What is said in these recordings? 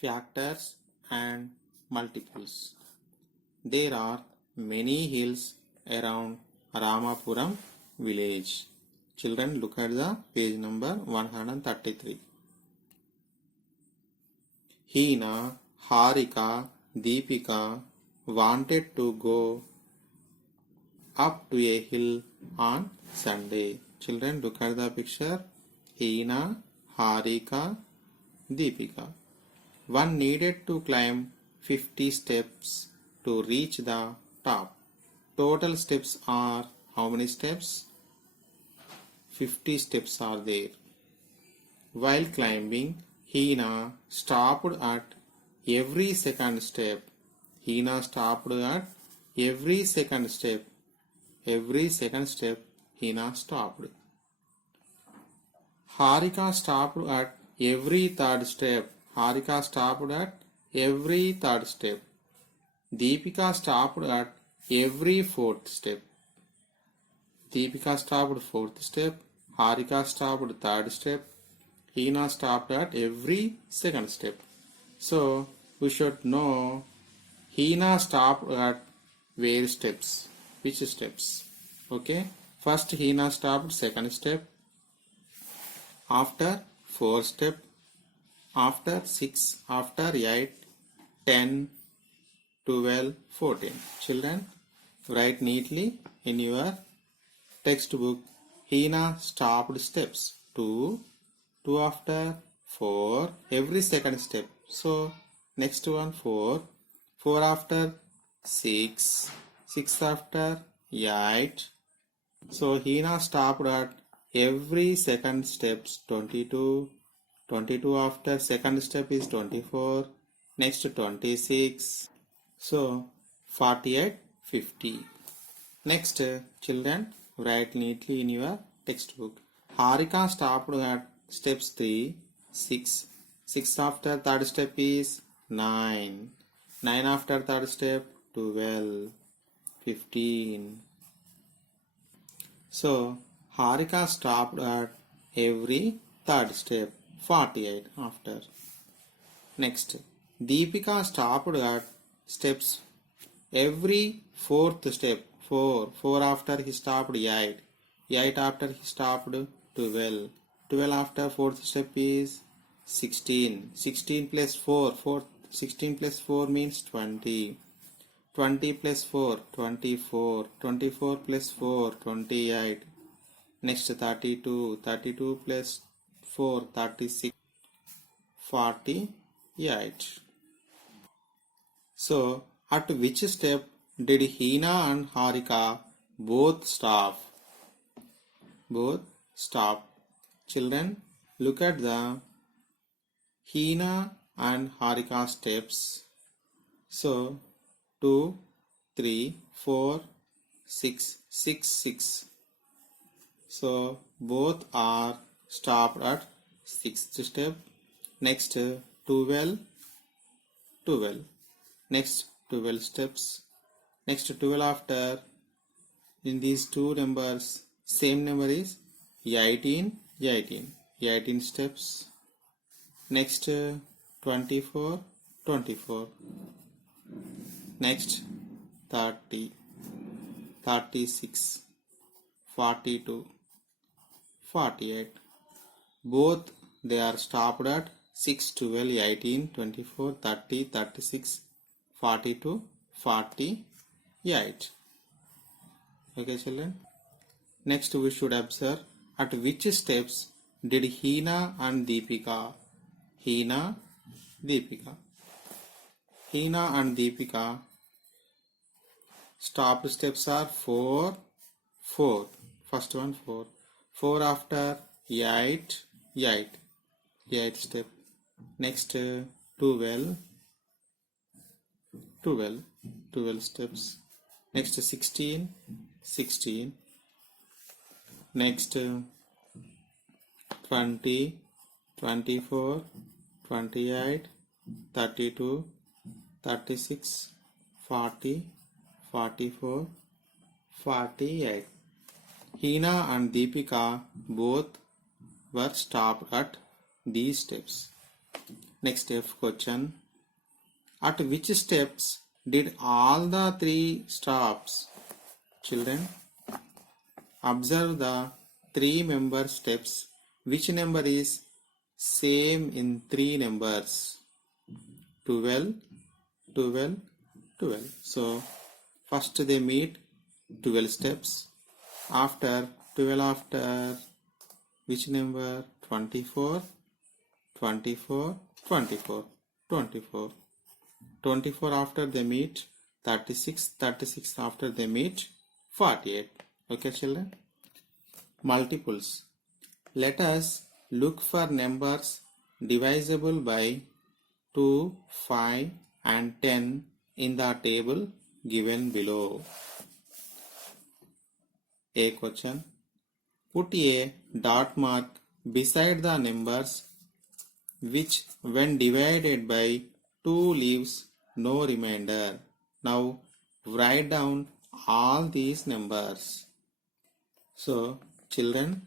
factors and multiples. There are many hills around Ramapuram village. Children, look at the page number 133. Hina, Harika, Deepika wanted to go up to a hill on Sunday. Children, look at the picture. Hina, Harika, Deepika. One needed to climb 50 steps to reach the top. Total steps are how many steps? 50 steps are there. While climbing, Hina stopped at every second step. Hina stopped at every second step. Every second step, Hina stopped. Harika stopped at every third step. Harika stopped at every third step. Deepika stopped at every fourth step. Deepika stopped fourth step. Harika stopped third step. Hina stopped at every second step. So we should know Hina stopped at where steps. Which steps? Okay. First Hina stopped second step. After 4 step. After 6. After 8. 10. 12. 14. Children, write neatly in your textbook. Hina stopped steps. 2. 2 after 4. Every second step. So next one 4. 4 after 6. 6 after 8. So Hina stopped at every second steps 22. 22 after second step is 24. Next 26. So 48, 50. Next children, write neatly in your textbook. Harika stopped at steps 3, 6. 6 after third step is 9. 9 after third step 12. 15. So Harika stopped at every third step 48 after. Next Deepika stopped at steps every fourth step 4. 4 after he stopped 8. 8 after he stopped 12. 12 after fourth step is 16. 16 plus 4. 16 plus 4 means 20. 20 plus 4, 24. 24 plus 4, 28. Next 32. 32 plus 4, 36. 48. So, at which step did Hina and Harika both stop? Both stop. Children, look at the Hina and Harika steps. So, 2, 3, 4, 6, 6, 6. So both are stopped at 6th step. Next 12, 12. Next 12 steps. Next 12 after, in these two numbers, same number is 18, 18. 18 steps. Next 24, 24. Next 30, 36, 42, 48. Both they are stopped at 6, 12, 18, 24, 30, 36, 42, 48. Okay children. Next we should observe at which steps did Hina and Deepika. Hina, Deepika. Hina and Deepika stopped steps are 4, 4. First one 4. 4 after 8, 8. 8 step. Next 12, 12. 12 steps. Next 16, 16. Next 20, 24, 28, 32, 36, 40, 44, 48. Hina and Deepika both were stopped at these steps. Next F question. At which steps did all the three stops? Children, observe the three member steps. Which number is same in three numbers? 12, 12, 12. So first they meet 12 steps. After 12, after which number? 24, 24, 24, 24. 24 after they meet 36, 36 after they meet 48. Okay, children? Multiples. Let us look for numbers divisible by 2, 5 and 10 in the table given below. A question. Put a dot mark beside the numbers which when divided by 2 leaves no remainder. Now write down all these numbers. So children,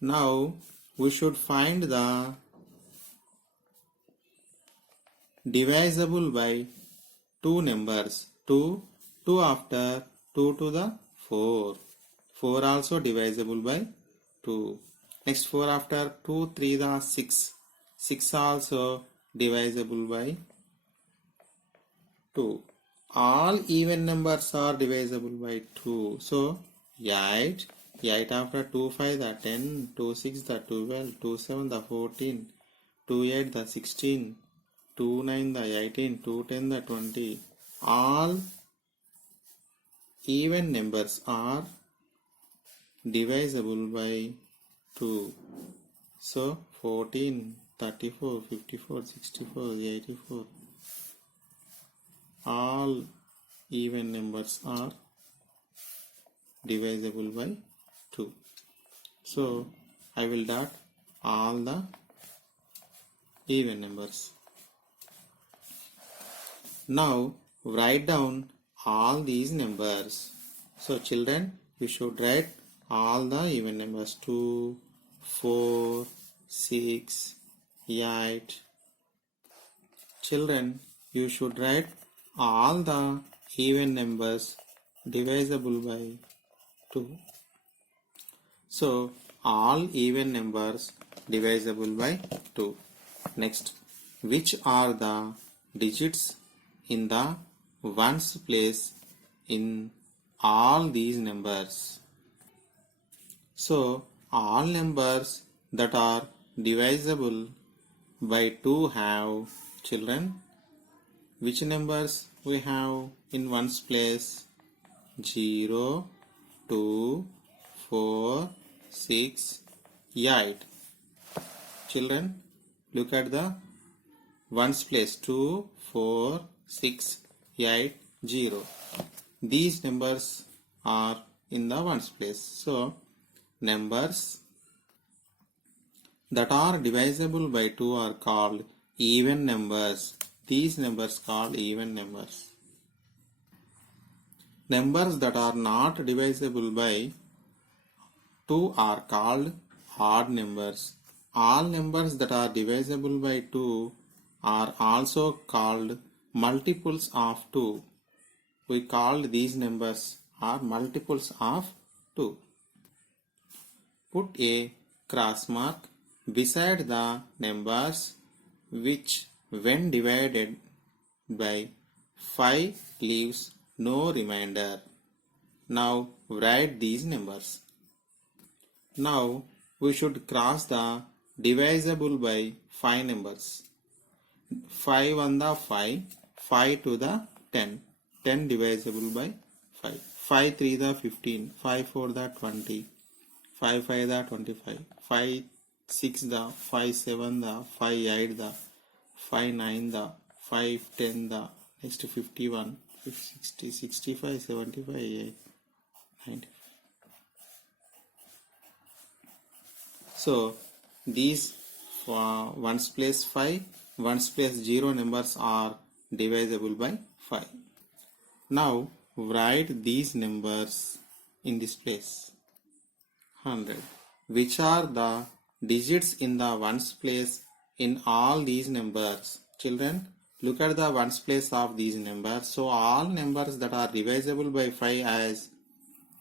now we should find the divisible by 2 numbers. 2 after 2 to the 4. 4 also divisible by 2. Next 4 after 2, 3 the 6. 6 also divisible by 2. All even numbers are divisible by 2. So 8. 8 after 2, 5 the 10. 2, 6 the 12. 2, 7 the 14. 2, 8 the 16. 2, 9 the 18. 2, 10 the 20. All even numbers are divisible by 2. So 14, 34, 54, 64, 84. All even numbers are divisible by 2. So I will dot all the even numbers. Now write down all these numbers. So children, you should write all the even numbers. 2, 4, 6, 8. Children, you should write all the even numbers divisible by 2. So all even numbers divisible by 2. Next, which are the digits in the ones place in all these numbers? So all numbers that are divisible by 2 have, children, which numbers we have in ones place? 0, 2, 4, 6, 8. Children, look at the ones place. 2, 4, 6, 8, 0. These numbers are in the ones place. So numbers that are divisible by 2 are called even numbers. These numbers called even numbers. Numbers that are not divisible by 2 are called odd numbers. All numbers that are divisible by 2 are also called multiples of 2. We called these numbers are multiples of 2. Put a cross mark beside the numbers which when divided by 5 leaves no remainder. Now write these numbers. Now we should cross the divisible by 5 numbers. 5 on the 5, 5 to the 10. 10 divisible by 5. 5 3 the 15, 5 4 the 20, 5 5 the 25, 5 6 the 5 7 the 5 8 the 5 9 the 5 10 the next 51, 60, 65, 75, 8, 90. So these ones place 5, ones place 0 numbers are divisible by 5. Now write these numbers in this place. 100. Which are the digits in the ones place in all these numbers. Children, look at the ones place of these numbers. So all numbers that are divisible by 5 as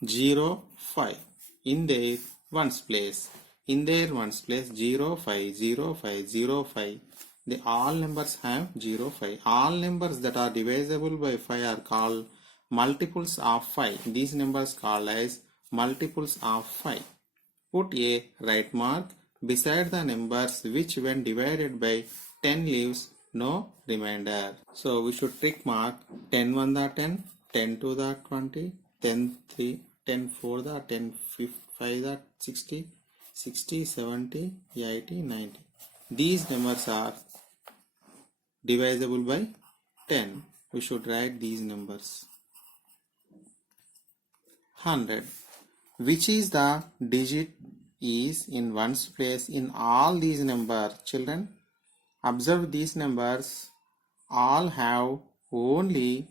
0, 5 in their ones place. In their ones place 0, 5, 0, 5, 0, 5. They all numbers have 0, 5. All numbers that are divisible by 5 are called multiples of 5. These numbers called as multiples of 5. Put a right mark beside the numbers which when divided by 10 leaves no remainder. So we should tick mark 10 1 the 10, 10 2 the 20, 10 3, 10 4 the 10 5 the 60, 60 70, 80, 90. These numbers are divisible by 10. We should write these numbers. 100. Which is the digit is in ones place in all these numbers? Children, observe these numbers all have only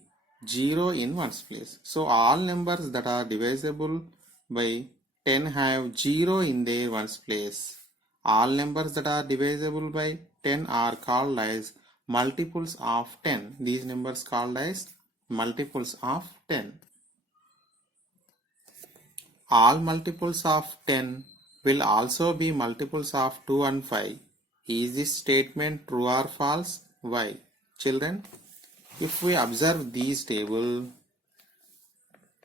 0 in ones place. So all numbers that are divisible by 10 have 0 in their ones place. All numbers that are divisible by 10 are called as multiples of 10. These numbers called as multiples of 10. All multiples of 10 will also be multiples of 2 and 5. Is this statement true or false? Why? Children, if we observe these table,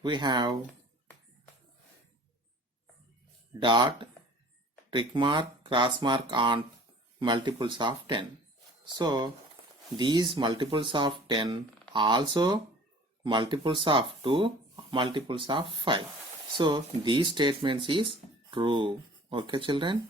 we have dot, tick mark, cross mark on multiples of 10. So these multiples of 10 also multiples of 2, multiples of 5. So these statements is true. Okay children.